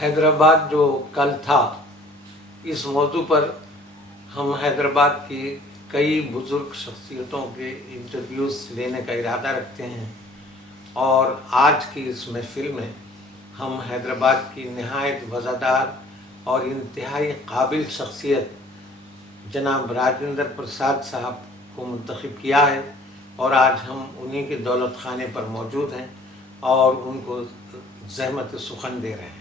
حیدرآباد جو کل تھا، اس موضوع پر ہم حیدرآباد کی کئی بزرگ شخصیتوں کے انٹرویوز لینے کا ارادہ رکھتے ہیں، اور آج کی اس محفل میں ہم حیدرآباد کی نہایت وزادار اور انتہائی قابل شخصیت جناب راجندر پرساد صاحب کو منتخب کیا ہے، اور آج ہم انہی کے دولت خانے پر موجود ہیں اور ان کو زحمت سخن دے رہے ہیں۔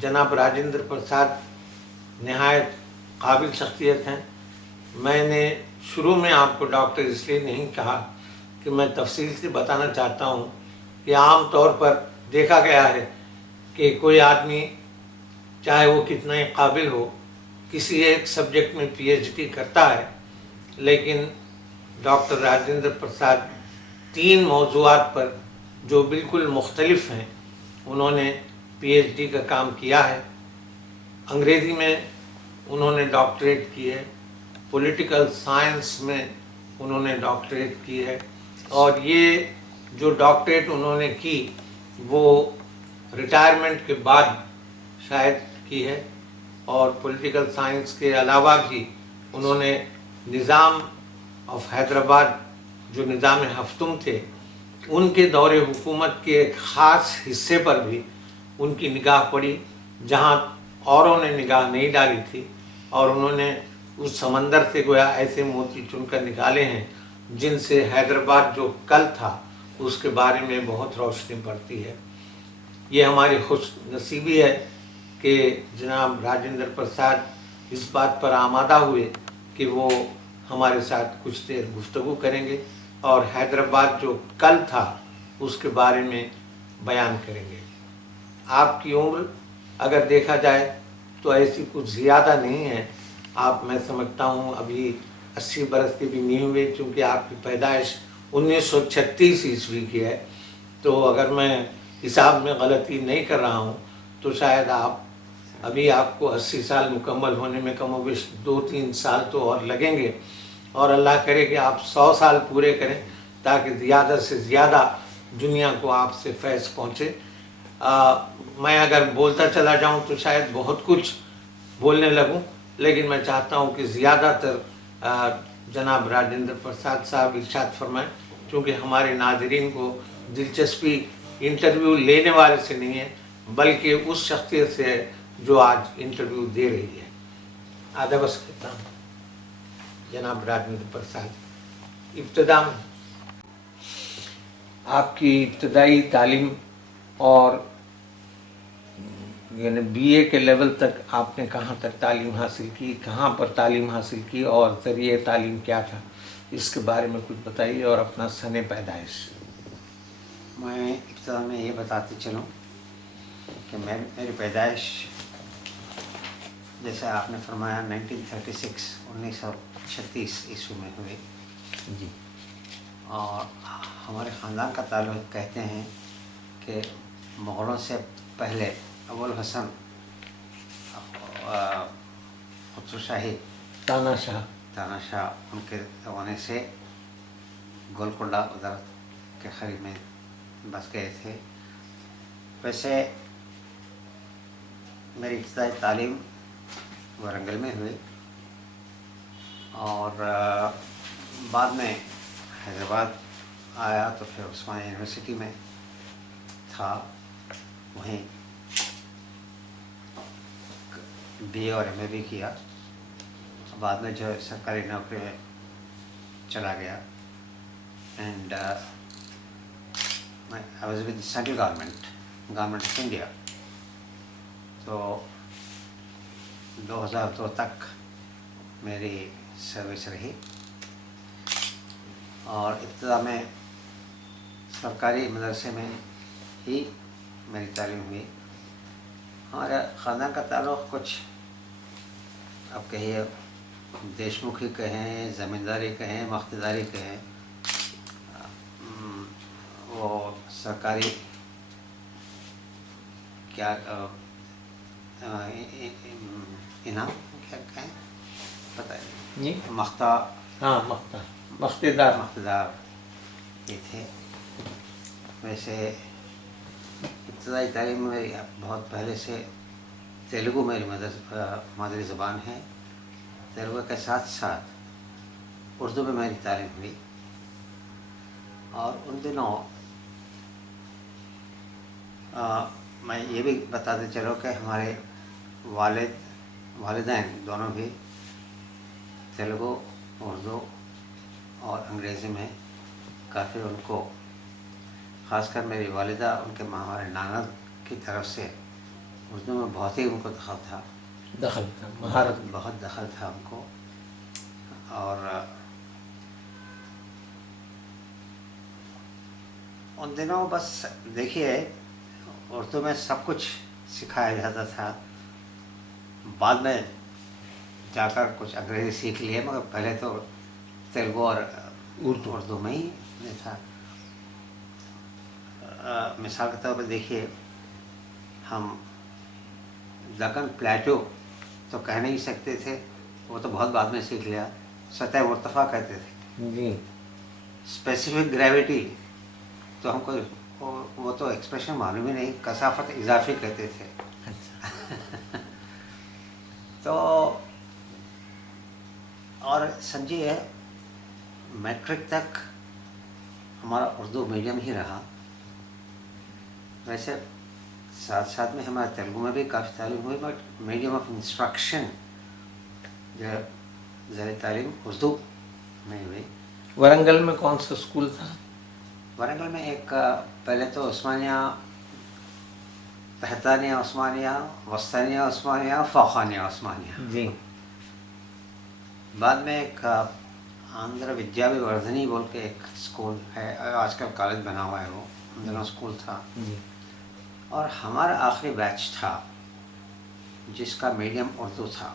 جناب راجندر پرساد نہایت قابل شخصیت ہیں۔ میں نے شروع میں آپ کو ڈاکٹر اس لیے نہیں کہا کہ میں تفصیل سے بتانا چاہتا ہوں کہ عام طور پر دیکھا گیا ہے کہ کوئی آدمی چاہے وہ کتنا ہی قابل ہو، کسی ایک سبجیکٹ میں پی ایچ ڈی کرتا ہے، لیکن ڈاکٹر راجندر پرساد 3 موضوعات پر جو بالکل مختلف ہیں انہوں نے پی ایچ ڈی کا کام کیا ہے۔ انگریزی میں انہوں نے ڈاکٹریٹ کی ہے، پولیٹیکل سائنس میں انہوں نے ڈاکٹریٹ کی ہے، اور یہ جو ڈاکٹریٹ انہوں نے کی وہ ریٹائرمنٹ کے بعد شاید کی ہے، اور پولیٹیکل سائنس کے علاوہ بھی انہوں نے نظام آف حیدرآباد جو نظام ہفتم تھے ان کے دور حکومت کے ایک خاص حصے پر بھی ان کی نگاہ پڑی جہاں اوروں نے نگاہ نہیں ڈالی تھی، اور انہوں نے اس سمندر سے گویا ایسے موتی چن کر نکالے ہیں جن سے حیدرآباد جو کل تھا اس کے بارے میں بہت روشنی پڑتی ہے۔ یہ ہماری خوش نصیبی ہے کہ جناب راجندر پرساد اس بات پر آمادہ ہوئے کہ وہ ہمارے ساتھ کچھ دیر گفتگو کریں گے اور حیدرآباد جو کل تھا اس کے بارے میں بیان کریں گے۔ آپ کی عمر اگر دیکھا جائے تو ایسی کچھ زیادہ نہیں ہے، آپ میں سمجھتا ہوں ابھی 80 برس کے بھی نہیں ہوئے، چونکہ آپ کی پیدائش 1936 عیسوی کی ہے، تو اگر میں حساب میں غلطی نہیں کر رہا ہوں تو شاید آپ کو 80 سال مکمل ہونے میں کم و بیش 2-3 سال تو اور لگیں گے، اور اللہ کرے کہ آپ 100 سال پورے کریں تاکہ زیادہ سے زیادہ دنیا کو آپ سے فیض پہنچے۔ میں اگر بولتا چلا جاؤں تو شاید بہت کچھ بولنے لگوں، لیکن میں چاہتا ہوں کہ زیادہ تر جناب راجندر پرساد صاحب ارشاد فرمائیں، چونکہ ہمارے ناظرین کو دلچسپی انٹرویو لینے والے سے نہیں ہے بلکہ اس شخصیت سے ہے جو آج انٹرویو دے رہی ہے۔ آداب عرض کرتا ہوں جناب راجندر پرساد۔ ابتدا میں آپ کی ابتدائی تعلیم اور یعنی بی اے کے لیول تک آپ نے کہاں تک تعلیم حاصل کی، کہاں پر تعلیم حاصل کی اور ذریعہ تعلیم کیا تھا، اس کے بارے میں کچھ بتائیے، اور اپنا سن پیدائش۔ میں ابتدا میں یہ بتاتے چلوں کہ میری پیدائش جیسے آپ نے فرمایا 1936 عیسوی میں ہوئی، جی، اور ہمارے خاندان کا تعلق کہتے ہیں کہ مغلوں سے پہلے ابوالحسن خسرو شاہی تانا شاہ ان کے زمانے سے گولکنڈہ ادھر کے قریب میں بس گئے تھے۔ ویسے میری ابتدائی تعلیم ورنگل میں ہوئی، اور بعد میں حیدرآباد آیا تو پھر عثمانیہ یونیورسٹی میں تھا، وہیں بی اے اور ایم اے بھی کیا، بعد میں جو سرکاری نوکری میں چلا گیا، and I was with the central government of India. تو 2002 تک میری سروس رہی، اور ابتدا میں سرکاری مدرسے میں ہی میری تعلیم ہوئی۔ ہمارے خاندان کا تعلق کچھ اب کہیے دیشمکھی کہیں، زمینداری کہیں، مختداری کہیں، وہ سرکاری کیا انعام کیا کہیں پتہ جی، مختدار یہ تھے۔ ویسے ابتدائی تعلیم میری بہت پہلے سے تیلگو میری مادری زبان ہے. تیلگو کے ساتھ ساتھ اردو میں میری تعلیم ہوئی. اور ان دنوں میں یہ بھی بتاتے چلو کہ ہمارے والدین دونوں بھی تیلگو، اردو اور انگریزی میں کافی ان کو، خاص کر میری والدہ ان کے ہمارے نانا کی طرف سے اردو میں بہت ہی ان کو دخل تھا، مہارت. بہت دخل تھا ان کو. اور ان دنوں بس دیکھیے اردو میں سب کچھ سکھایا جاتا تھا. بعد میں جا کر کچھ انگریزی سیکھ لیے، مگر پہلے تو تیلگو اور اردو میں ہی تھا. مثال کے طور پہ دیکھیے، ہم دکن پلیٹو تو کہہ نہیں سکتے تھے، وہ تو بہت بعد میں سیکھ لیا. سطح مرتفع کہتے تھے. جی. اسپیسیفک گریوٹی تو ہم کو وہ تو ایکسپریشن معلوم ہی نہیں. کثافت اضافی کہتے تھے. تو اور سمجھیے میٹرک تک ہمارا اردو میڈیم ہی رہا. ویسے ساتھ ساتھ میں ہمارا تیلگو میں بھی کافی تعلیم ہوئی، بٹ میڈیم آف انسٹرکشن جو ہے زیر تعلیم اردو میں ہوئی. ورنگل میں کون سا اسکول تھا؟ ورنگل میں ایک پہلے تو عثمانیہ، تحتانیہ عثمانیہ، وسطانیہ عثمانیہ، فوقانیہ عثمانیہ. جی. بعد میں ایک آندھرا ودیا وردھنی بول کے ایک اسکول ہے، آج کل کالج بنا ہوا ہے، وہ ان دنوں اسکول تھا. جی. اور ہمارا آخری بیچ تھا جس کا میڈیم اردو تھا.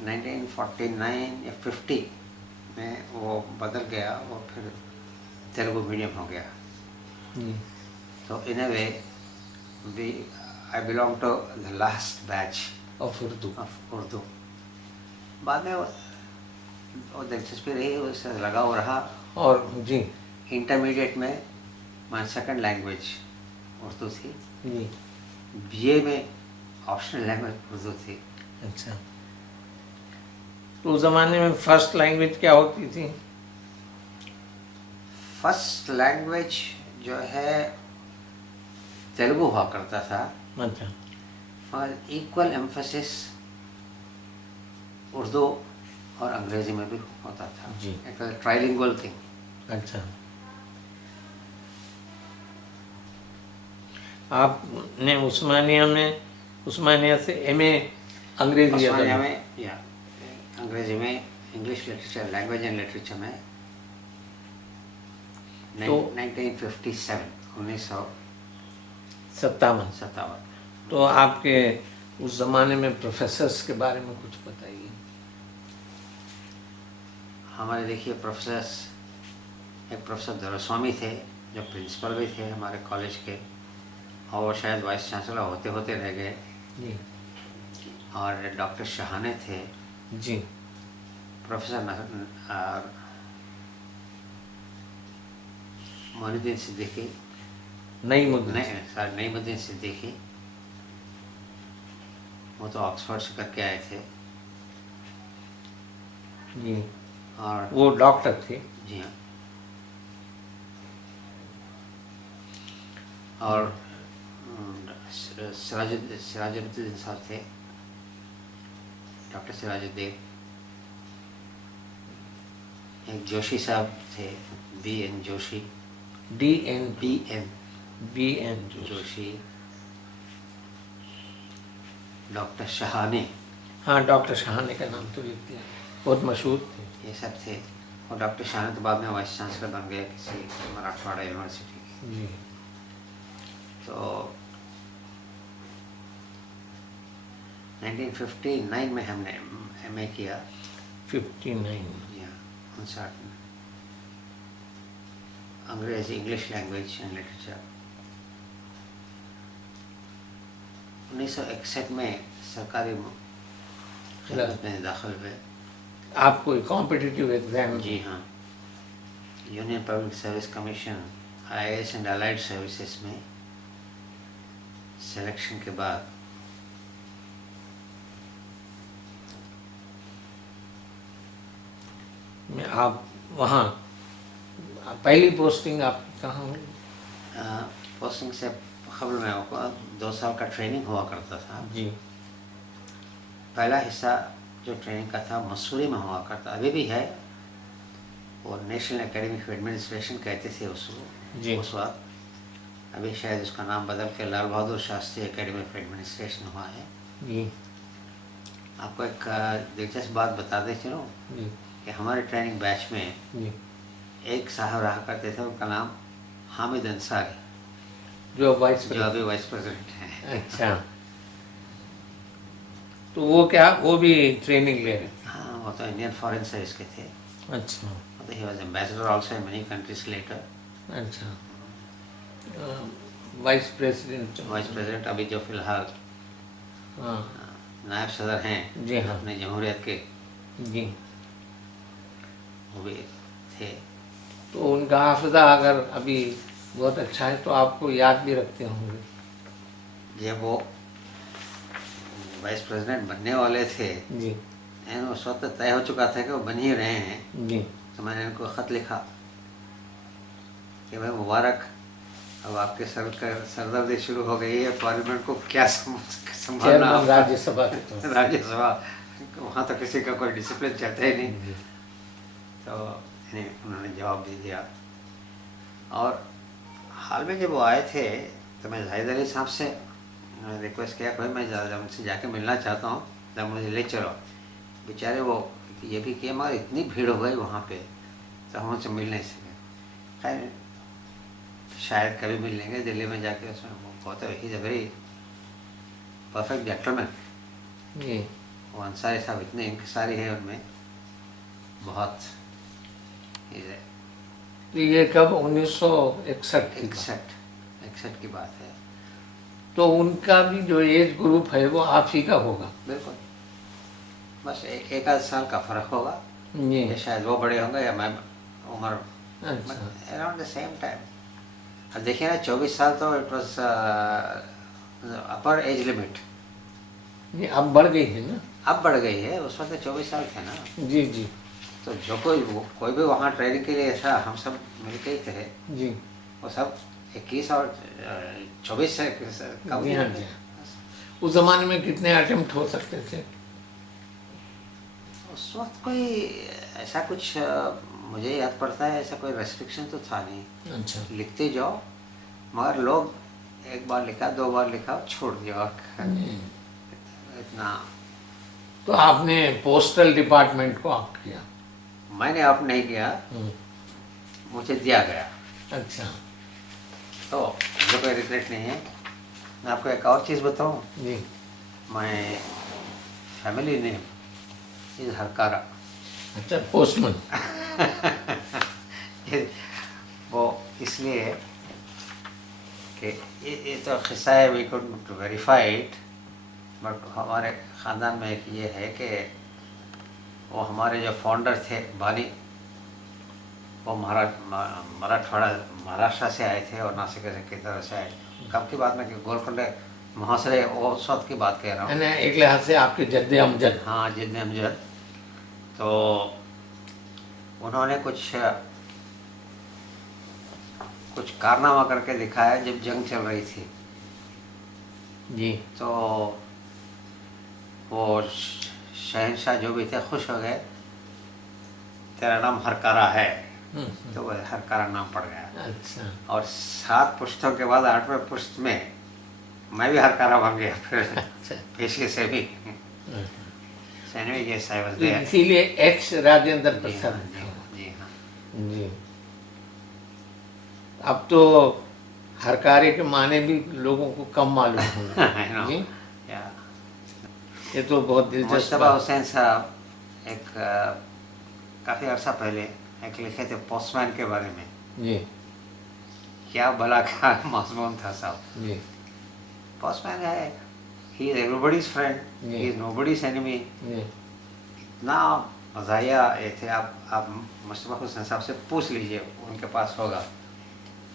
1949 یا 50 میں وہ بدل گیا، وہ پھر تیلگو میڈیم ہو گیا. جی. تو in a way I belong to the last batch of Urdu. Of Urdu. بعد میں وہ دلچسپی رہی، اس سے لگا ہوا رہا. اور جی. انٹرمیڈیٹ میں مائی سیکنڈ لینگویج اردو تھی. جی. بی اے میں آپشنل لینگویج اردو تھی. اچھا. تو اس زمانے میں فرسٹ لینگویج کیا ہوتی تھی؟ فرسٹ لینگویج جو ہے تیلگو ہوا کرتا تھا، اچھا. اور ایکول ایمفسس اردو اور انگریزی میں بھی ہوتا تھا. جی. ایک ٹرائلنگول تھنگ. اچھا. آپ نے عثمانیہ سے ایم اے انگریزی عثمانیہ میں یا انگریزی میں English literature, language and literature میں 1957 1957. تو آپ کے اس زمانے میں پروفیسرس کے بارے میں کچھ بتائیے. ہمارے دیکھیے پروفیسرس، ایک پروفیسر دوراسوامی تھے جو پرنسپل بھی تھے ہمارے کالج کے، اور وہ شاید وائس چانسلر ہوتے ہوتے رہ گئے. جی. اور ڈاکٹر شہانے تھے. جی. پروفیسر معین الدین صدیقی، نعیم الدین صدیقی، وہ تو آکسفورڈ سے کر کے آئے تھے. جی. اور وہ ڈاکٹر تھے. جی ہاں. اور سراج الدین صاحب تھے، ڈاکٹر سراج الدین. ایک جوشی صاحب تھے، B N Joshi. B N Joshi. Doctor Shahane. ہاں، ڈاکٹر شہانے کا نام تو لکھ دیا، بہت مشہور تھے. یہ سب تھے. اور ڈاکٹر شہانے تو بعد میں وائس چانسلر بن گئے کسی مراٹھواڑہ یونیورسٹی کی. جی. تو 1959 میں ہم نے ایم اے کیا. 59. جی ہاں، 59 میں انگلش لینگویج اینڈ لٹریچر. 1961 میں سرکاری خدمت میں داخل ہوئے. آپ کوئی کمپٹیٹیو ایگزام؟ جی ہاں. Union Public Service Commission IAS and allied services میں سلیکشن کے بعد میں آپ وہاں پہلی پوسٹنگ آپ کی کہاں ہوئی؟ پوسٹنگ سے قبل میں 2 سال کا ٹریننگ ہوا کرتا تھا. جی. پہلا حصہ جو ٹریننگ کا تھا مسوری میں ہوا کرتا، ابھی بھی ہے، اور نیشنل اکیڈمی آف ایڈمنسٹریشن کہتے تھے اس کو جی. اس وقت. ابھی شاید اس کا نام بدل کے Lal Bahadur Shastri academy of administration ہوا ہے. جی. آپ کو ایک دلچسپ بات بتا دیں چلو جی. کہ ہمارے ٹریننگ بیچ میں جی. ایک صاحب رہا کرتے تھے، ان کا نام حامد انصاری، جو وائس جو ابھی وائس پریزیڈنٹ ہیں. اچھا. تو وہ کیا وہ بھی ٹریننگ لے رہے تھے؟ ہاں، وہ تو انڈین فارن سروس کے تھے. اچھا. He was ambassador also in many countries later. اچھا. وائس پریزیڈنٹ ابھی جو فی الحال ہاں نائب صدر ہیں جی ہاں. اپنے جمہوریت کے، جی. وہ بھی تھے. تو ان کا حافظہ اگر ابھی بہت اچھا ہے تو آپ کو یاد بھی رکھتے ہوں گے. جب وہ وائس پریزیڈنٹ بننے والے تھے، جی. اس وقت طے ہو چکا تھا کہ وہ بن ہی رہے ہیں. جی. تو میں نے ان کو خط لکھا کہ بھائی مبارک، اب آپ کے سردردی شروع ہو گئی ہے، پارلیمنٹ کو کیا سنبھالنا. راجیہ سبھا راجیہ سبھا وہاں تو کسی کا کوئی ڈسپلن چلتا ہی نہیں. تو انہوں نے جواب دے دیا. اور حال میں جب وہ آئے تھے تو میں زاہد علی صاحب سے ریکویسٹ کیا کہ میں ان سے جا کے ملنا چاہتا ہوں، جب مجھے لے چلو. بیچارے وہ یہ بھی کہ مگر اتنی بھیڑ ہو گئی وہاں پہ تو ہم ان سے مل نہیں سکے. خیر شاید کبھی مل لیں گے دلی میں جا کے. اس میں بہت ہی is a very perfect gentleman. جی. وہ انصاری صاحب اتنے انکساری ہیں ان میں، بہت. تو یہ کب 1961 61 کی بات ہے. تو ان کا بھی جو ایج گروپ ہے وہ آپ ہی کا ہوگا. بالکل، بس ایک آدھ سال کا فرق ہوگا. جی. یا شاید وہ بڑے ہوں گے یا میں عمر اچھا. Around the same time. اب دیکھیے نا 24 سال تو it was upper age limit. جی اب بڑھ گئی ہے نا. اب بڑھ گئی ہے، اس وقت 24 سال تھے نا. جی. جی. تو جو کوئی بھی وہاں ٹریننگ کے لیے ایسا ہم سب مل کے ہی تھے. جی. وہ سب 21 اور 24 سے کم. جی ہاں. جی. اس زمانے میں کتنے اٹمپٹ ہو سکتے تھے؟ اس وقت کوئی ایسا کچھ مجھے یاد پڑتا ہے، ایسا کوئی ریسٹرکشن تو تھا نہیں. اچھا. لکھتے جاؤ، مگر لوگ ایک بار لکھا، 2 بار لکھا، چھوڑ دیا. اتنا تو آپ نے پوسٹل ڈپارٹمنٹ کو آپ کیا؟ میں نے آپ نہیں کیا، مجھے دیا گیا. اچھا. تو مجھے کوئی ریگریٹ نہیں ہے. میں آپ کو ایک اور چیز بتاؤں. جی. میں فیملی نیم از ہرکارا. اچھا. Postman. وہ اس لیے کہ یہ تو قصہ ہے، we could verify it, but ہمارے خاندان میں ایک یہ ہے کہ وہ ہمارے جو فاؤنڈر تھے بانی، وہ مراٹھواڑہ مہاراشٹر سے آئے تھے اور ناسک کی طرف سے آئے. کب کی بات میں کہ گولکنڈہ محاصرے وہ اس وقت کی بات کہہ رہا ہوں. ایک لحاظ سے آپ کے جد امجد. ہاں، جد امجد. تو انہوں نے کچھ کارنامہ کر کے دکھایا جب جنگ چل رہی تھی. جی. تو وہ شہنشاہ جو بھی تھے خوش ہو گئے، تیرا نام ہرکارا ہے. تو وہ ہرکارا نام پڑ گیا. اچھا. اور 7 پشتوں کے بعد 8ویں پشت میں میں بھی ہرکارا بن گیا پھر پیشے سے بھی. اسی لیے ایکس راجندر پرساد. جی ہاں. جی. اب تو ہرکارے کے معنی بھی لوگوں کو کم معلوم ہوں. جی. یہ تو بہت دلچسپ. مشتبہ حسین صاحب ایک کافی عرصہ پہلے ایک لکھے تھے پوسٹ مین کے بارے میں. جی. کیا بھلا کا مضمون تھا صاحب. جی. پوسٹ مین ہے، he is everybody's friend, he is nobody's enemy. اتنا مزاحیہ یہ تھے. آپ مشتبہ حسین صاحب سے پوچھ لیجئے، ان کے پاس ہوگا.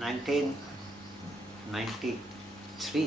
1993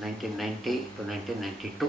1990 to 1992,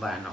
92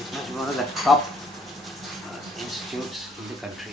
it must be one of the top institutes in the country।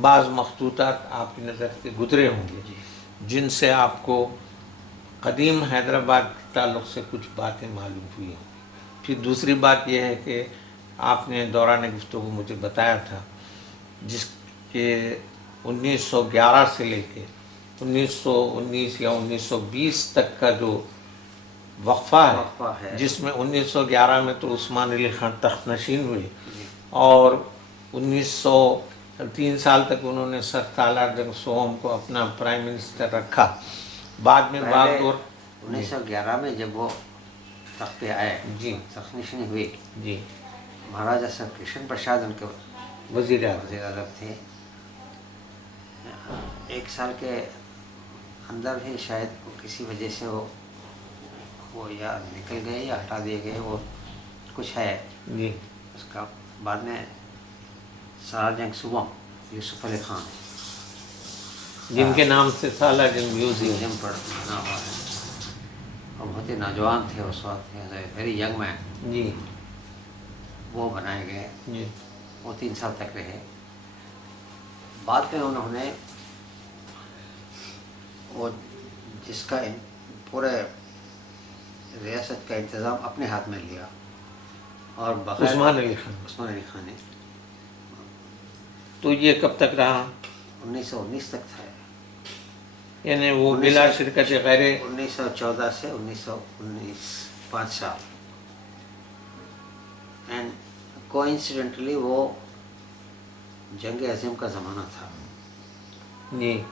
بعض مخطوطات آپ کی نظر سے گزرے ہوں گے جن سے آپ کو قدیم حیدرآباد کے تعلق سے کچھ باتیں معلوم ہوئی ہوں گی۔ پھر دوسری بات یہ ہے کہ آپ نے دوران گفتگو مجھے بتایا تھا جس کے 1911 سے لے کے 1919 یا 1920 تک کا جو وقفہ ہے جس میں 1911 میں تو عثمان علی خان تخت نشین ہوئے اور 3 سال تک انہوں نے سر تالار جنگ سوہم کو اپنا پرائم منسٹر رکھا، بعد میں باغ دور 1911 میں جب وہ تخت پہ آئے جی تخت نشین ہوئی جی مہاراجا سر کرشن پرساد ان کے وزیر اعظم وزیر اعظم تھے۔ 1 سال کے اندر ہی شاید کسی وجہ سے وہ یا نکل گئے یا ہٹا دیے گئے، وہ کچھ ہے جی اس کا۔ بعد میں سالار جنگ صوبہ یوسف علی خان جن کے نام سے سالار جنگ میوزیم میوزیم پر بنا ہوا ہے، اور بہت ہی نوجوان تھے اس وقت، ویری ینگ مین، جی وہ بنائے گئے، جی وہ 3 سال تک رہے۔ بعد میں انہوں نے وہ جس کا پورے ریاست کا انتظام اپنے ہاتھ میں لیا، اور بغیر عثمان علی خان۔ عثمان علی خان نے تو یہ کب تک رہا؟ 1919 تک تھا، یعنی وہ بلا شرکت غیر 1914 سے 1919 5 سال۔ اینڈ کوانسیڈنٹلی وہ جنگ عظیم کا زمانہ تھا، جی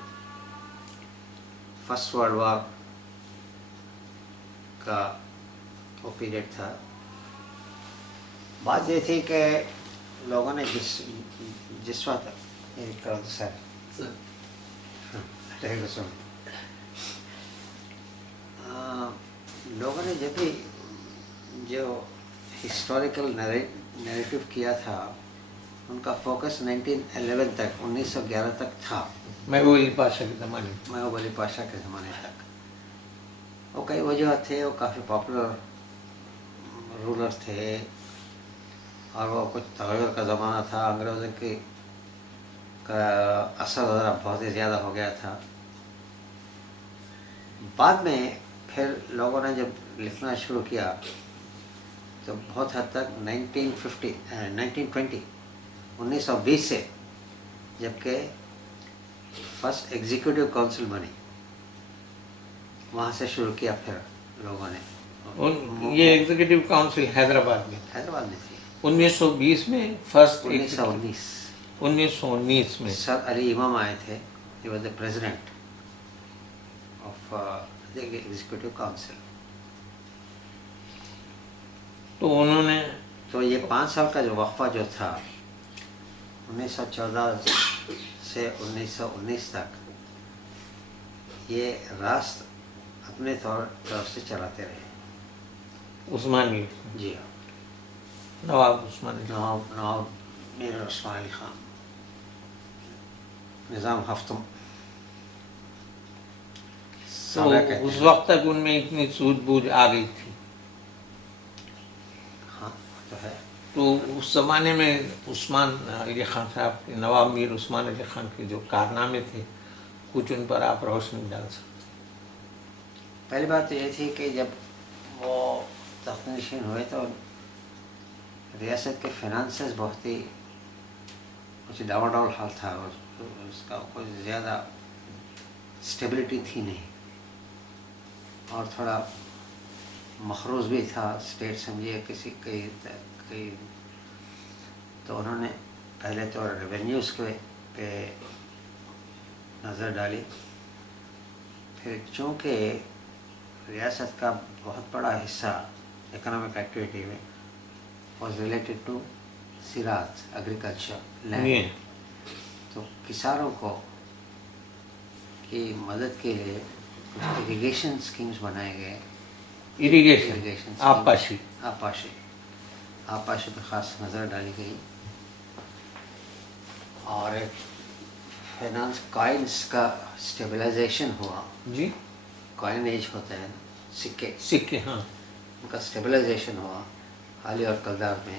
فرسٹ ورلڈ وار کا وہ پیریڈ تھا۔ بات یہ تھی کہ لوگوں نے جس وقت سر لوگوں نے جب بھی جو ہسٹوریکل نیریٹو کیا تھا ان کا فوکس 1911 تک 1911 تک تھا، محبوب علی پاشا کے زمانے میں۔ محبوب علی پاشا کے زمانے تک۔ وہ کئی وجوہات تھے، وہ کافی پاپولر رولر تھے، اور وہ کچھ تغیر کا زمانہ تھا، انگریزوں کی کا اثر ذرا بہت ہی زیادہ ہو گیا تھا۔ بعد میں پھر لوگوں نے جب لکھنا شروع کیا تو بہت حد تک 1920 سے جبکہ فرسٹ ایگزیکٹو کونسل بنی وہاں سے شروع کیا پھر لوگوں نے۔ یہ ایگزیکٹو کاؤنسل حیدرآباد میں حیدرآباد میں تھی 1920 میں، فرسٹ 1919 میں سر علی امام آئے تھے، he was the president of the executive council. تو انہوں نے تو یہ 5 سال کا جو وقفہ جو تھا 1914 سے 1919 تک، یہ راست اپنے طرف سے چلاتے رہے۔ عثمان علی جی ہاں، نواب عثمان علی نواب میر عثمان علی خان، نظام ہفتم، تو اس وقت تک ان میں اتنی سوجھ بوجھ آ گئی تھی۔ ہاں تو ہے۔ تو اس زمانے میں عثمان علی خان صاحب کے، نواب میر عثمان علی خان کے جو کارنامے تھے کچھ ان پر آپ روشنی ڈال سکتے؟ پہلی بات تو یہ تھی کہ جب وہ تخت نشین ہوئے تو ریاست کے فائنانسز بہت ہی کچھ ڈاوا ڈول حال تھا، اس کا کوئی زیادہ اسٹیبلٹی تھی نہیں، اور تھوڑا مخروض بھی تھا اسٹیٹ، سمجھیے کسی کئی تو انہوں نے پہلے تو ریونیوز پہ نظر ڈالی، پھر چونکہ ریاست کا بہت بڑا حصہ اکنامک ایکٹیویٹی میں واز ریلیٹڈ ٹو زراعت، ایگریکلچر لینڈ، تو کسانوں کو کی مدد کے لیے کچھ اریگیشن اسکیمز بنائے گئے۔ اریگیشن آبپاشی پہ خاص نظر ڈالی گئی، اور ایک فائنانس کوائنس کا اسٹیبلائزیشن ہوا۔ جی کوائنیج ہوتا ہے سکے، ہاں، ان کا اسٹیبلائزیشن ہوا حالی اور کلدار میں۔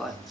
coins.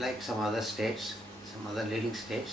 like some other states, some other leading states.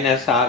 NSR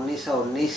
1919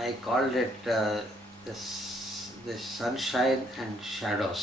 I called it the Sunshine and Shadows,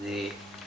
the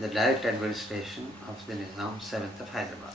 the direct administration of the Nizam 7th of Hyderabad.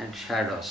and Shadows.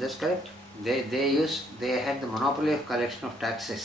That's correct. They had the monopoly of collection of taxes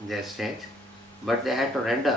in their state, but they had to render.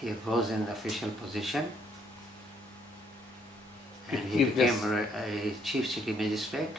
He rose in official position and he became a chief city magistrate,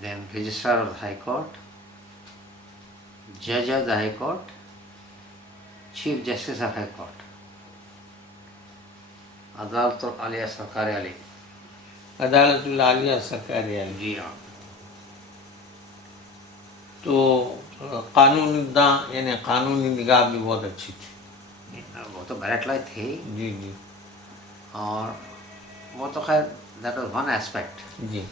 then registrar of the High Court, judge of the High Court, chief justice of High Court. عدالت العالیہ سرکار علی. عدالت العالیہ سرکاری علی. جی ہاں. تو قانونی یعنی قانونی نگاہ بھی بہت اچھی تھی. وہ تو بیرٹ لائی تھی. جی جی اور وہ تو خیر دیٹ واز ون ایسپیکٹ. جی.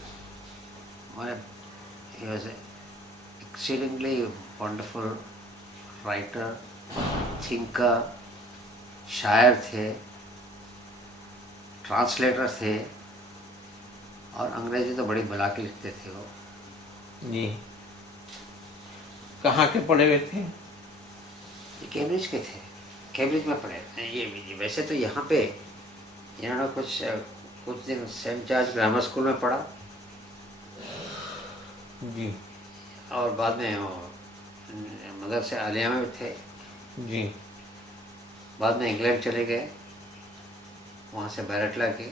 He was a exceedingly wonderful writer, thinker, شاعر تھے, ٹرانسلیٹر تھے, اور انگریزی تو بڑی بلا کے لکھتے تھے وہ. جی. کہاں کے پڑھے ہوئے تھے؟ یہ کیمبرج کے تھے, کیمبرج میں پڑھے. یہ ویسے تو یہاں پہ انہوں نے کچھ دن سینٹ جارج گرامر اسکول میں پڑھا, جی اور بعد میں وہ مدرسے عالیہ میں بھی تھے. جی بعد میں انگلینڈ چلے گئے, وہاں سے بیرٹلا کی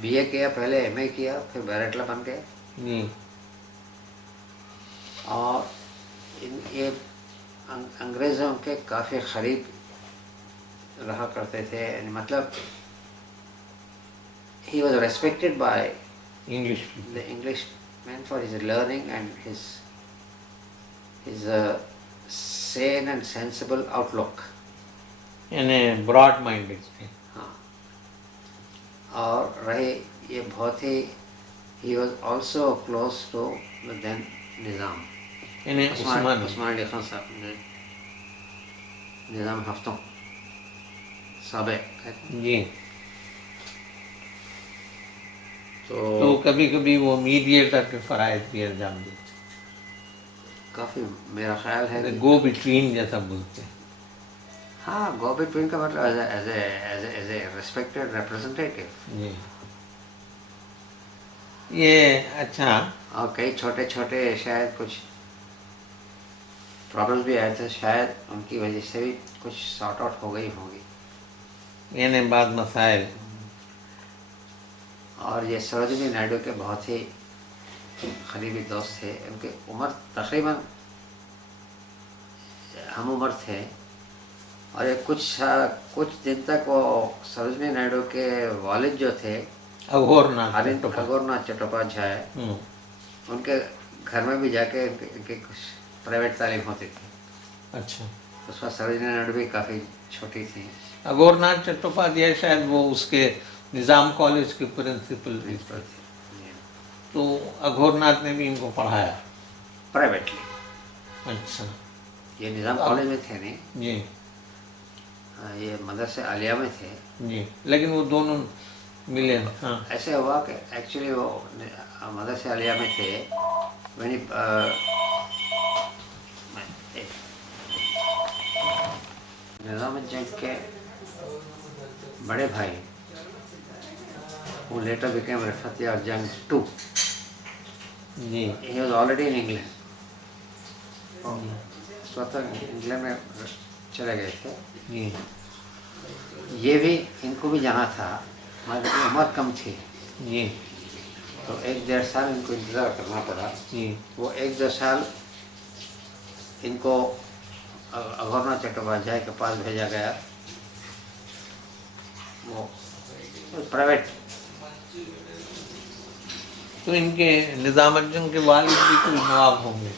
بی اے کیا, پہلے ایم اے کیا, پھر بیرٹلا بن گئے. جی. اور یہ انگریزوں کے کافی قریب رہا کرتے تھے. مطلب he was respected by English. the Englishman for his learning and his sane and sensible outlook. یعنی براڈ مائنڈیڈ تھے. ہاں. اور رہے یہ بہت ہی he was also close to the then نظام, یعنی عثمان. عثمان علی خان صاحب نے, نظام ہفتوں سابق. جی. تو کبھی کبھی وہ میڈیٹر کے فرائض بھی انجام دیتے. کافی میرا خیال ہے گو بٹوین جیسا بولتے ہیں. ہاں, گو بٹوین کا مطلب ایز اے ریسپیکٹڈ ریپرزنٹیٹیو. جی. یہ اچھا. اور کئی چھوٹے چھوٹے شاید کچھ پرابلمس بھی آئے تھے, شاید ان کی وجہ سے بھی کچھ سارٹ آؤٹ ہو گئی ہوں گی. یعنی بعض مسائل. اور یہ سروجنی نائیڈو کے بہت ہی قریبی دوست تھے. ان کی عمر تقریباً ہم عمر تھے, اور یہ کچھ دن تک وہ سروجنی نائیڈو کے والد جو تھے اگورناتھ چٹوپادھیائے, ان کے گھر میں بھی جا کے ان کی کچھ پرائیویٹ تعلیم ہوتی تھی. اچھا. اس وقت سروجنی نائیڈو بھی کافی چھوٹی تھی. اگورناتھ چٹوپادھیائے شاید وہ اس کے نظام کالج کے پرنسپل بھی تھے. تو اگورناتھ نے بھی ان کو پڑھایا پرائیویٹلی. اچھا. یہ نظام کالج میں تھے نہیں, جی. یہ مدرسے عالیہ میں تھے. جی. لیکن وہ دونوں ملے. ہاں. ایسے ہوا کہ ایکچولی وہ مدرسے عالیہ میں تھے. نظام الجنگ کے بڑے بھائی who later became Rifat Yar Jang II. G. He was already in England. اس وقت انگلینڈ میں چلے گئے تھے. جی. یہ بھی ان کو بھی جانا تھا, مگر عمر کم تھی. جی. تو 1-1.5 سال ان کو انتظار کرنا پڑا. جی. وہ 1-2 سال ان کو اگورناتھ چٹوپادھیائے کے پاس بھیجا گیا. وہ پرائیویٹ. تو ان کے نظام الجنگ کے والد بھی کوئی نواب ہوں گے.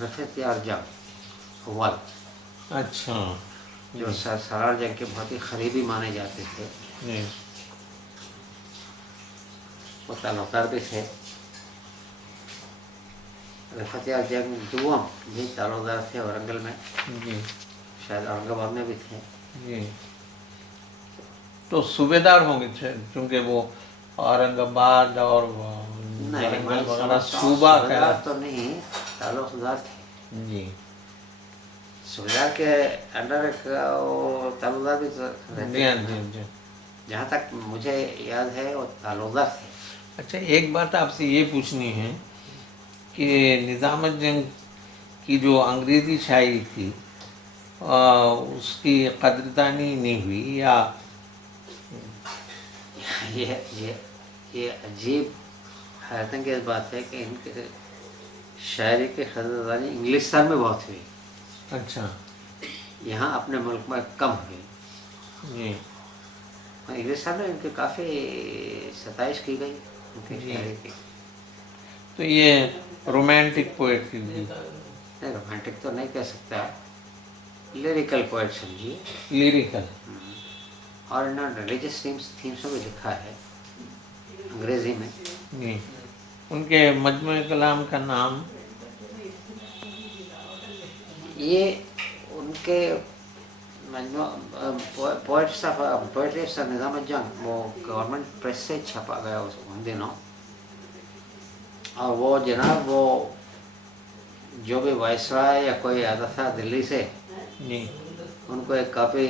رفعت یار جنگ اول, اچھا. جو سالار جنگ کے بہت ہی قریبی مانے جاتے تھے. جی. وہ تعلقات بھی تھے. رفعت یار جنگ دوم بھی تعلقدار تھے ورنگل میں. جی. شاید اورنگ آباد میں بھی تھے. جی. تو صوبے دار ہوں گے چونکہ وہ اورنگ آباد اور ورنگل وغیرہ صوبہ کا تو نہیں, تعلقدار تھے. جی. صوبیدار کے انڈر تعلقدار بھی جی. ہاں. جی. جی. جہاں تک مجھے یاد ہے وہ تعلقدار تھے. اچھا, ایک بات آپ سے یہ پوچھنی ہے کہ نظام الجنگ کی جو انگریزی شاعری تھی اس کی قدردانی نہیں ہوئی, یا یہ عجیب حیرت انگیز بات ہے کہ ان کے شاعری کی قدردانی انگلستان میں بہت ہوئی. اچھا. یہاں اپنے ملک میں کم ہوئی. جی. انگلش صاحب نے ان کی کافی ستائش کی گئی ان کے جی۔ شاعری کی. تو یہ رومانٹک پوئٹری بھی، نہیں رومانٹک تو نہیں کہہ سکتا، لیریکل پوئٹ سمجھیے. لیریکل. اور انہوں نے ریلیجس تھیمس میں بھی لکھا ہے انگریزی میں. جی. ان کے مجموعہ کلام کا نام؟ یہ ان کے پوئٹری آف سر نظام الجنگ وہ گورنمنٹ پریس سے چھپا گیا ان دنوں. اور وہ جناب وہ جو بھی وائسرائے یا کوئی آتا تھا دلی سے جی. ان کو ایک کاپی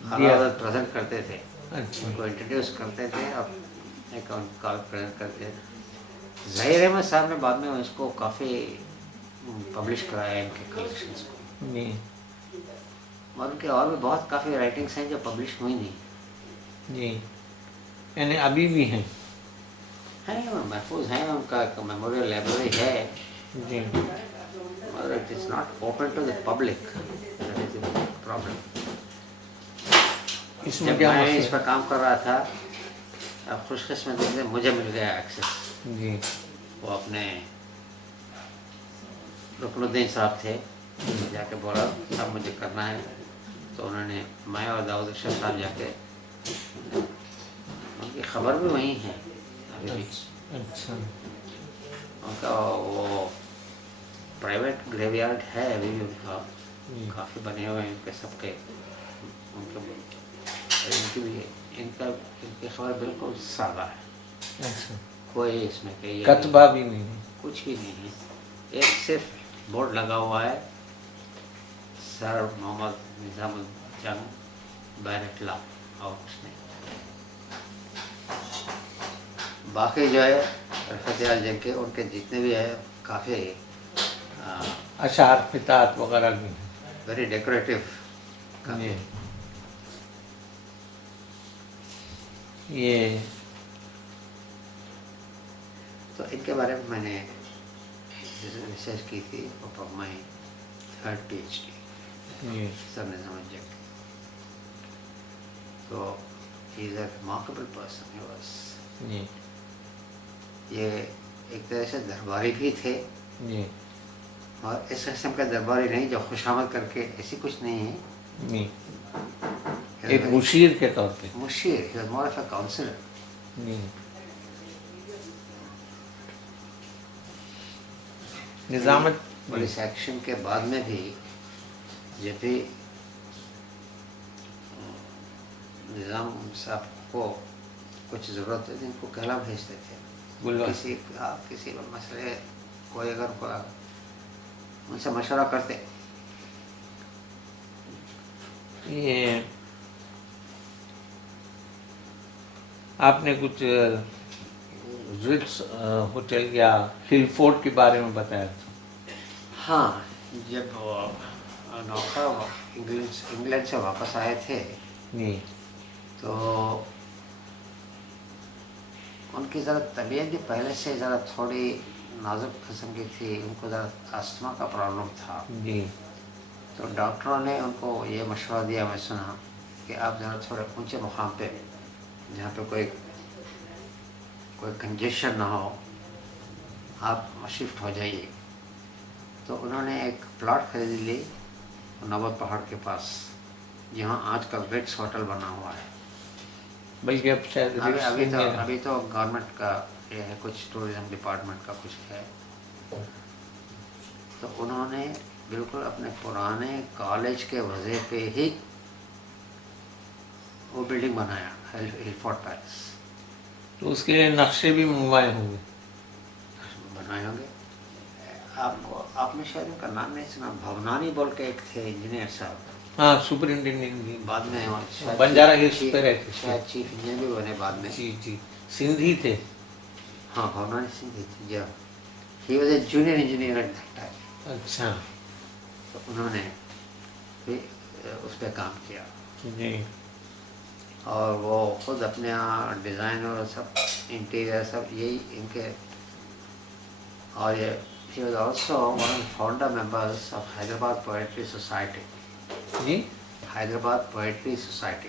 دیا. پریزنٹ کرتے تھے، اچھا. ان کو انٹروڈیوس کرتے تھے اور ایک کاپی پریزنٹ کرتے تھے. ظہیر احمد صاحب نے بعد میں اس کو کافی پبلش کرایا ان کے کلیکشنس کو. جی. اور ان کے اور بھی بہت کافی رائٹنگس ہیں جو پبلش ہوئی نہیں جی. یعنی ابھی بھی ہیں؟ ہیں، محفوظ ہیں. ان کا ایک میموریل لائبریری ہے جی. اور it is not open to the public. That is the problem. اس میں جب کیا میں مسئلہ؟ اس پر کام کر رہا تھا اب خوش قسمتی سے مجھے مل گیا ایکسیس. جی. وہ اپنے رکن الدین صاحب تھے، جا کے بولا صاحب مجھے کرنا ہے. تو انہوں نے میں اور داؤد ارشد صاحب جا کے ان کی خبر بھی وہیں ہے ابھی بھی. اچھا. ان کا وہ پرائیویٹ گریو یارڈ ہے ابھی بھی ان کا، جی. کافی بنے ہوئے ہیں ان کے سب کے. ان کی بھی ان کی خبر بالکل سادہ ہے، اچھا. کوئی اس میں کہ کتبہ بھی نہیں ہے؟ کچھ بھی نہیں ہے. ایک صرف بورڈ لگا ہوا ہے سر محمد نظام الجنگ بیرٹ لا، اور اس میں باقی جو ہے رفت الجنگ کے ان کے جتنے بھی ہے کافی اشعار خطات وغیرہ بھی ہیں؟ Very decorative. جی. یہ تو ان کے بارے میں نے ریسرچ کی تھی فار مائی 3rd PhD جی. سر نظام الجنگ. تو he is a remarkable person. He was جی. یہ ایک طرح سے درباری بھی تھے، جی. اور اس قسم کا درباری نہیں جو خوشامد کر کے، ایسی کچھ نہیں ہے. جی. ایک مشیر کے طور پہ. مشیر، he was more of a counsellor. جی. نظامت. پولیس ایکشن کے بعد میں بھی جب بھی نظام صاحب کو کچھ ضرورت ہے ان کو کہلا بھیجتے تھے. کسی مسئلے کوئی اگر ان سے مشورہ کرتے. یہ آپ نے کچھ رٹس ہوٹل یا ہل فورٹ کے بارے میں بتایا تھا. ہاں، جب نوکر انگلینڈ سے واپس آئے تھے جی. تو ان کی ذرا طبیعت بھی پہلے سے ذرا تھوڑی نازک قسم کی تھی. ان کو ذرا آستما کا پرابلم تھا. جی. تو ڈاکٹروں نے ان کو یہ مشورہ دیا، میں سنا کہ آپ ذرا تھوڑے اونچے مقام پہ جہاں پہ کوئی کنجیشن نہ ہو آپ شفٹ ہو جائیے. تو انہوں نے ایک پلاٹ خرید لی نوبت پہاڑ کے پاس، جہاں آج کل ریٹس ہوٹل بنا ہوا ہے. بلکہ اب شاید ابھی تو گورنمنٹ کا یہ ہے، کچھ ٹورزم ڈپارٹمنٹ کا کچھ ہے. تو انہوں نے بالکل اپنے پرانے کالج کے وضع پہ ہی وہ بلڈنگ بنایا، ہل فورٹ پیلس. تو اس کے لیے نقشے بھی منگوائے ہوں گے؟ بنائے ہوں گے. آپ نے شاید ان کا نام نہیں سنا، بھونانی بول کے ایک تھے انجینئر صاحب. ہاں، سپرنٹینڈنٹ جی. بعد میں بنجارہ ہلس پہ رہتے تھے. شاید چیف انجینئر بھی بنے بعد میں. جی. جی. سندھی تھے. ہاں، بھونانی سنگھ تھے جی. He was a junior engineer at that time. اچھا. تو انہوں نے بھی اس پہ کام کیا. جی. اور وہ خود اپنے یہاں ڈیزائن اور سب انٹیریئر سب یہی ان کے. اور یہ he was also one of the founder members of Hyderabad Poetry Society. جی. Hyderabad poetry society.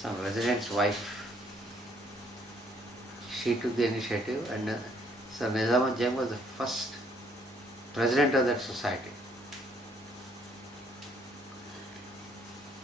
some resident's wife, she took the initiative and Sir Nizamuddin Jung was the first president of that society.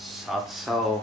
700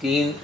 3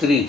3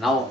9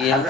E.M.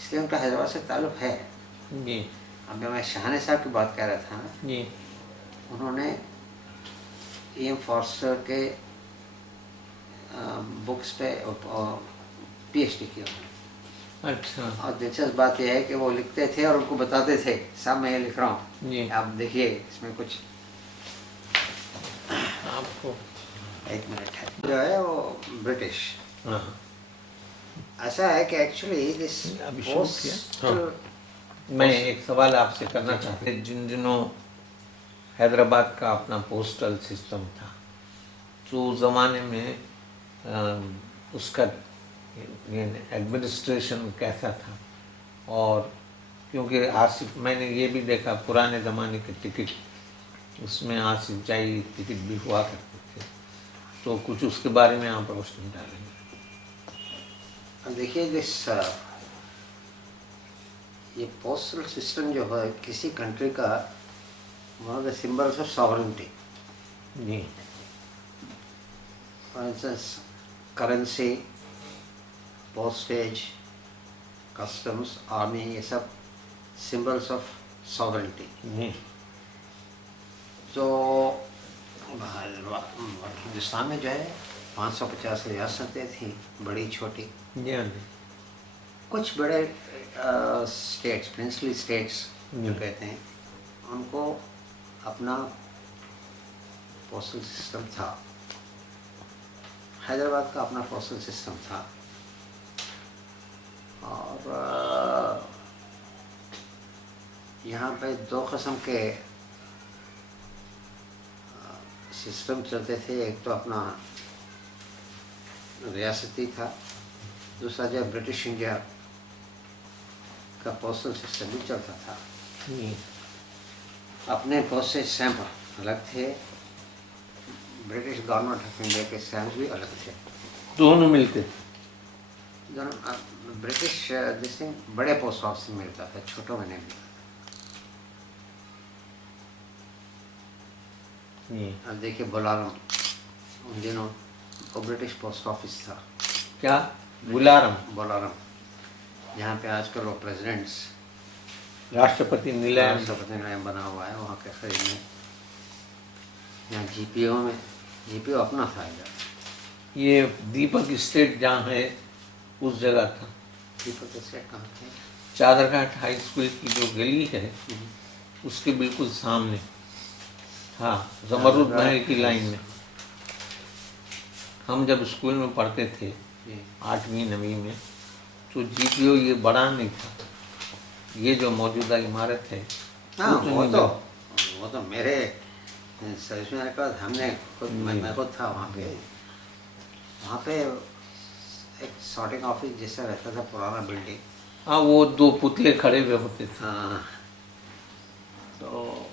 اس لیے ان کا حیدرآباد سے تعلق ہے. جی اب میں شاہانہ صاحب کی بات کر رہا تھا نا, جی انہوں نے ای ایم فارسٹر کے بکس پہ پی ایچ ڈی کیا. اچھا اور دلچسپ بات یہ ہے کہ وہ لکھتے تھے اور ان کو بتاتے تھے صاحب میں یہ لکھ رہا ہوں, جی. آپ دیکھیے اس میں کچھ. آپ کو ایک منٹ ہے, جو ہے وہ برٹش. ہاں ایسا ہے کہ ایکچولی دس ابھی شروع کیا. ہاں پوسٹل میں ایک سوال آپ سے کرنا چاہتے, جن دنوں حیدرآباد کا اپنا پوسٹل سسٹم تھا, تو اس زمانے میں اس کا ایڈمنسٹریشن کیسا تھا؟ اور کیونکہ آصف, میں نے یہ بھی دیکھا پرانے زمانے کے ٹکٹ, اس میں آصف جائی ٹکٹ بھی ہوا کرتے تھے, تو کچھ اس کے بارے میں آپ روشنی ڈالیں گے. اب دیکھیے یہ پوسٹل سسٹم جو ہے کسی کنٹری کا one of the symbols of sovereignty. جی for instance currency, postage, customs, army, یہ سب سمبلس آف ساورنٹی. جی تو ہندوستان میں جو ہے 550 ریاستیں تھیں, بڑی چھوٹی. جی ہاں جی کچھ بڑے اسٹیٹس, پرنسلی اسٹیٹس جو کہتے ہیں, ان کو اپنا پوسٹل سسٹم تھا. حیدرآباد کا اپنا پوسٹل سسٹم تھا. اور یہاں پہ 2 قسم کے سسٹم چلتے تھے. ایک تو اپنا ریاستی تھا, دوسرا جو برٹش انڈیا کا پوسٹل سسٹم بھی چلتا تھا. جی اپنے پوسٹیج اسٹیمپ الگ تھے, برٹش گورنمنٹ آف انڈیا کے اسٹیمپس بھی الگ تھے. دونوں ملتے تھے. دونوں برٹش بڑے پوسٹ آفس میں ملتا تھا, چھوٹوں میں نہیں ملتا. جی اب دیکھیے بلالم, ان دنوں وہ برٹش پوسٹ آفس تھا. کیا بلارم؟ بلالم, جہاں پہ آج کل وہ پریزیڈنٹس راشٹرپتی نیلیم. نلیم بنا ہوا ہے, وہاں کے قریب میں. یہاں جی پی او میں, جی پی او اپنا تھا ادھر. یہ دیپک اسٹیٹ جہاں ہے اس جگہ تھا. دیپک اسٹیٹ کہاں تھے؟ چادر گھاٹ ہائی اسکول کی جو گلی ہے اس کے بالکل سامنے. ہاں زمرد محل کی لائن میں. ہم جب اسکول میں پڑھتے تھے 8ویں 9ویں میں, تو جی پی او یہ بڑا نہیں تھا. یہ جو موجودہ عمارت ہے ہاں وہ تو میرے سروس میں رکھا, ہم نے خود, میں خود تھا وہاں پہ. وہاں پہ ایک سارٹنگ آفس جیسا رہتا تھا, پرانا بلڈنگ. ہاں وہ 2 پتلے کھڑے ہوئے ہوتے تھے. ہاں, تو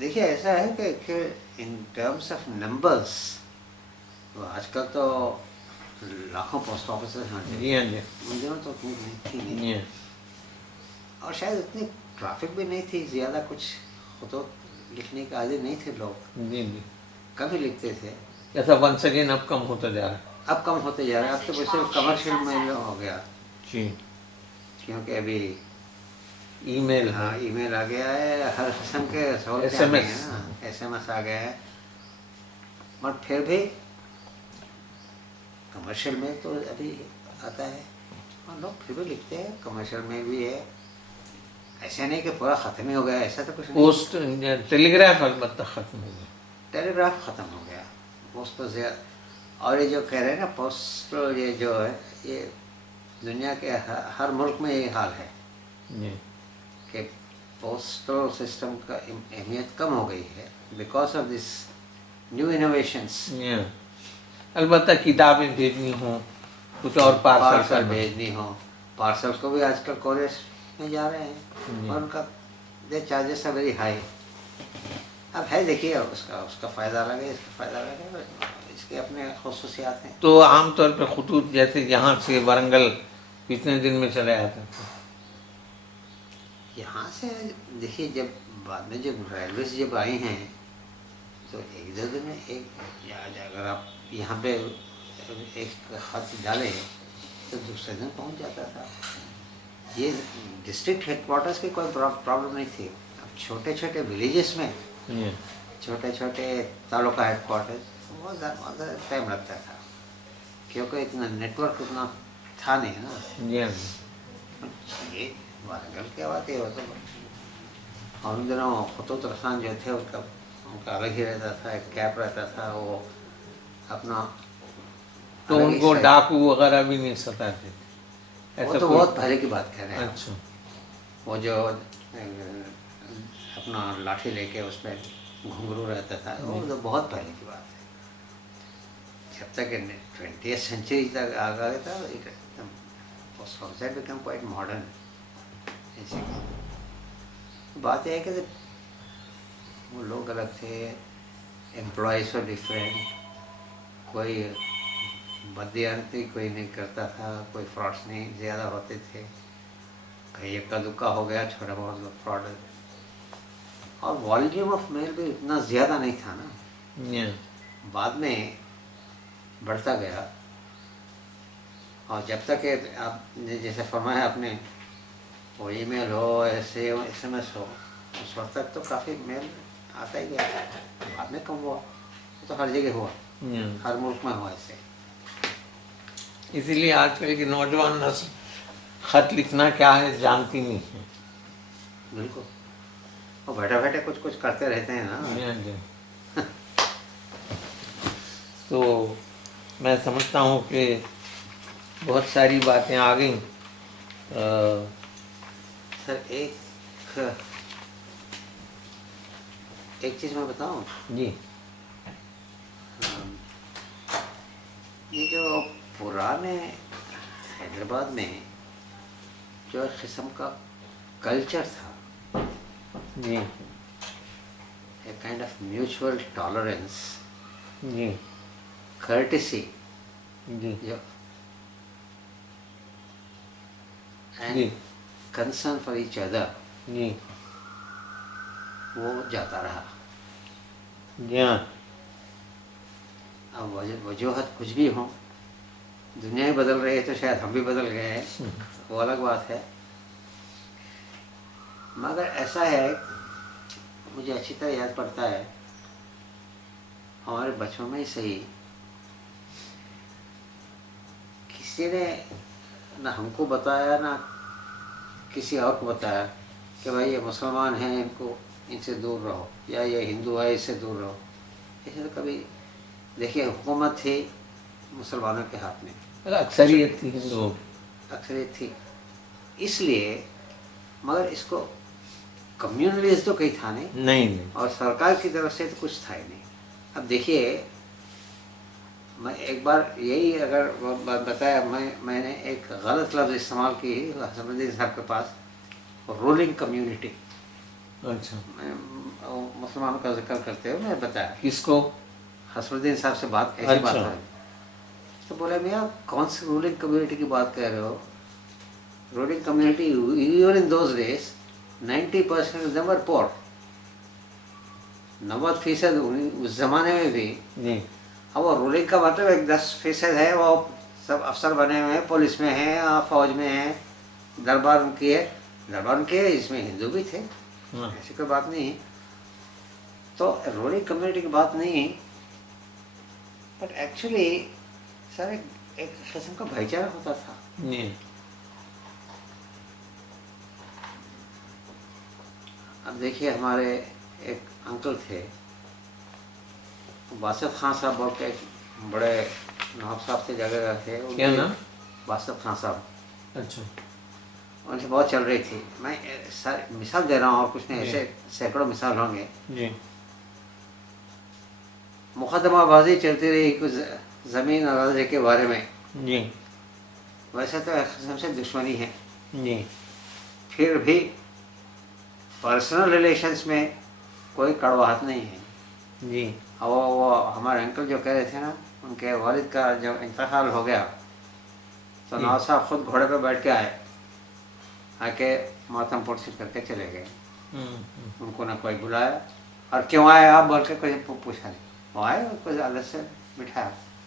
دیکھیے ایسا ہے کہ ان ٹرمس آف نمبرس, تو آج کل تو لاکھوں پوسٹ آفیسز ہیں. جی ہاں جی ان دنوں تو اتنی تھی نہیں, جی اور شاید اتنی ٹرافک بھی نہیں تھی زیادہ. کچھ خطوط لکھنے کے عادی نہیں تھے لوگ, جی جی کم ہی لکھتے تھے. ایسا ونس اگین اب کم ہوتا جا رہا ہے. اب کم ہوتے جا رہے ہیں. اب تو صرف کمرشل میں ہو گیا, جی کیونکہ ابھی ای میل ہے, ای میل آ گیا ہے, ہر قسم کے سہولتیں آ گئی ہیں نا, ایس ایم ایس آ گیا ہے. بٹ پھر بھی کمرشل میں تو ابھی آتا ہے, اور لوگ پھر بھی لکھتے ہیں. کمرشل میں بھی ہے, ایسا نہیں کہ پورا ختم ہی ہو گیا, ایسا تو کچھ نہیں. پوسٹ ٹیلی گراف البتہ ختم ہو گیا. ٹیلی گراف ختم ہو گیا, پوسٹ تو زیادہ. اور یہ جو کہہ رہے ہیں نا پوسٹل, یہ جو ہے یہ دنیا کے ہر ملک میں یہ حال ہے جی کہ پوسٹل سسٹم کا اہمیت کم ہو گئی ہے because of this new innovations. البتہ کتابیں بھیجنی ہوں, کچھ اور پارسل بھیجنی ہو, پارسل کو بھی آج کل کوریئر میں جا رہے ہیں, اور ان کا دے چارجز ہے ویری ہائی. اب ہے دیکھیے, اس کا فائدہ الگ ہے, اس کا فائدہ الگ ہے, اس کے اپنے خصوصیات ہیں. تو عام طور پہ خطوط جیسے یہاں سے ورنگل کتنے دن میں چلے آتے تھے؟ یہاں سے دیکھیے, جب بعد میں جب ریلویز جب آئی ہیں تو 1-2 دن میں ایک, اگر آپ یہاں پہ ایک خط ڈالے تو دوسرے دن پہنچ جاتا تھا. یہ ڈسٹرکٹ ہیڈ کوارٹرز کی کوئی پرابلم نہیں تھی. اب چھوٹے چھوٹے ولیجز میں جی چھوٹے چھوٹے تعلقہ ہیڈ کوارٹرز بہت زیادہ ٹائم لگتا تھا کیونکہ اتنا نیٹ ورک اتنا تھا نہیں نا. جی ہاں یہ وارنگل کیا بات ہے. وہ تو اور ان دنوں خطوط رسان جو تھے ان کا الگ ہی رہتا تھا. ایک کیپ رہتا تھا, وہ اپنا تو الگ ان ہی کو سائز. ڈاکو وغیرہ بھی نہیں ستاتے تھے وہ ایسا تو کوئی؟ بہت پہلے کی بات کہہ رہے ہیں. اچھا وہ جو اپنا لاٹھی لے کے اس میں گھنگرو رہتا تھا, وہ تو بہت پہلے کی بات ہے. جب تک 20th سینچری تک آ گیا تھا سوسائٹی بیکم کوائٹ ماڈرن. ایسے بات یہ ہے کہ وہ لوگ الگ تھے, امپلائیز اور ڈفرینٹ. کوئی بددیانتی کوئی نہیں کرتا تھا, کوئی فراڈس نہیں زیادہ ہوتے تھے. کہیں اکا دکا ہو گیا چھوٹا بہت فراڈ. اور والیوم آف میل بھی اتنا زیادہ نہیں تھا نا. جی بعد میں بڑھتا گیا. اور جب تک کہ آپ نے جیسے فرمایا آپ نے, وہ ای میل ہو, ایسے ایس ایم ایس ہو, اس وقت تک تو کافی میل آتا ہی گیا. بعد میں کم ہوا, وہ تو ہر جگہ ہوا, جی. ہر ملک میں ہوا ایسے. اسی لیے آج کل کی نوجوان نسل خط لکھنا کیا ہے جانتی نہیں ہے. بالکل, وہ بیٹھے بیٹھے کچھ کچھ کرتے رہتے ہیں نا. جی جی. تو میں سمجھتا ہوں کہ بہت ساری باتیں آ گئیں. سر ایک چیز میں بتاؤں. جی یہ جو پرانے حیدرآباد میں جو ایک قسم کا کلچر تھا, جی a kind of mutual tolerance, جی courtesy, جی جو جی and concern for each other, جی وہ جاتا رہا. جی ہاں اب وجوہات کچھ بھی ہوں, دنیا ہی بدل رہی ہے تو شاید ہم بھی بدل گئے ہیں, وہ الگ بات ہے. مگر ایسا ہے, مجھے اچھی طرح یاد پڑتا ہے ہمارے بچوں میں ہی صحیح, کسی نے نہ ہم کو بتایا نہ کسی اور کو بتایا کہ بھائی یہ مسلمان ہیں, ان سے دور رہو, یا یہ ہندو ہے اس سے دور رہو. ایسے تو کبھی دیکھیے, حکومت تھی مسلمانوں کے ہاتھ میں, اکثریت تھی ہندوؤں کی. اکثریت تھی, اس لیے. مگر اس کو کمیونٹیز تو کہیں تھا نہیں, نہیں اور سرکار کی طرف سے تو کچھ تھا ہی نہیں. اب دیکھیے, میں ایک بار یہی اگر بتایا, میں نے ایک غلط لفظ استعمال کی حسن الدین صاحب کے پاس, رولنگ کمیونٹی. اچھا مسلمانوں کا ذکر کرتے ہوئے میں بتایا, کس کو؟ حسن الدین صاحب سے بات ایسی بات اچھا. ہوئی تو بولے میاں کون سی رولنگ کمیونٹی کی بات کہہ رہے ہو. Ruling community even in those days 90% of them were poor. 90% اس زمانے میں بھی. جی اب وہ رولنگ کا مطلب 10% ہے, وہ سب افسر بنے ہوئے ہیں, پولیس میں ہیں, فوج میں ہیں, دربار ان کی ہے. دربار ان کی ہے, اس میں ہندو بھی تھے, ہاں ایسی کوئی بات نہیں. تو رولنگ کمیونٹی کی بات نہیں, بٹ ایکچولی سر ایک قسم کا بھائی چارہ ہوتا تھا. جی اب دیکھیے, ہمارے ایک انکل تھے, باسط خان صاحب بول کے ایک بڑے نواب صاحب سے جگہ تھے. کیا نام؟ باسط خان صاحب. اچھا ان سے بہت چل رہی تھی. میں مثال دے رہا ہوں, اور کچھ نہیں, ایسے سینکڑوں مثال ہوں گے. جی مقدمہ بازی چلتی رہی کچھ زمین اور عرضے کے بارے میں. جی ویسے تو ایک قسم سے دشمنی ہے, جی پھر بھی پرسنل ریلیشنس میں کوئی کڑواہٹ نہیں ہے. جی وہ ہمارے انکل جو کہہ رہے تھے نا, ان کے والد کا جب انتقال ہو گیا تو جی. نواز صاحب خود گھوڑے پہ بیٹھ کے آ کے ماتم پرسی کر کے چلے گئے. ان کو نہ کوئی بلایا, اور کیوں آئے آپ بول کے کوئی پوچھا نہیں. وہ آئے, کوئی عادت سے بٹھایا,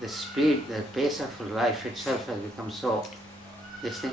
the speed, the pace of life itself has become so, this thing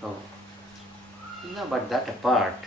So, no, but that apart,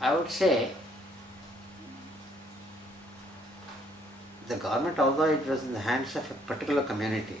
I would say the government, although it was in the hands of a particular community,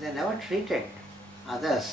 they never treated others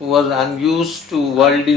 was unused to worldly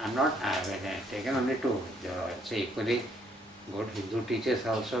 I'm not taken only to say equally good Hindu teachers also,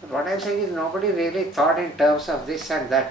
But what I'm saying is nobody really thought in terms of this and that.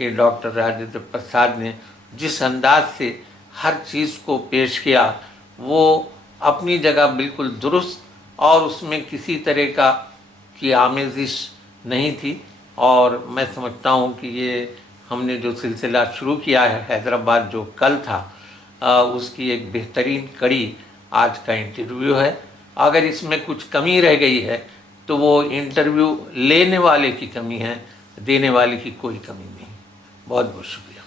کہ doctor Rajendra Prasad نے جس انداز سے ہر چیز کو پیش کیا وہ اپنی جگہ بالکل درست اور اس میں کسی طرح کی آمیزش نہیں تھی. اور میں سمجھتا ہوں کہ یہ ہم نے جو سلسلہ شروع کیا ہے حیدرآباد جو کل تھا اس کی ایک بہترین کڑی آج کا انٹرویو ہے. اگر اس میں کچھ کمی رہ گئی ہے تو وہ انٹرویو لینے والے کی کمی ہے، دینے والے کی کوئی کمی نہیں. بہت بہت شکریہ.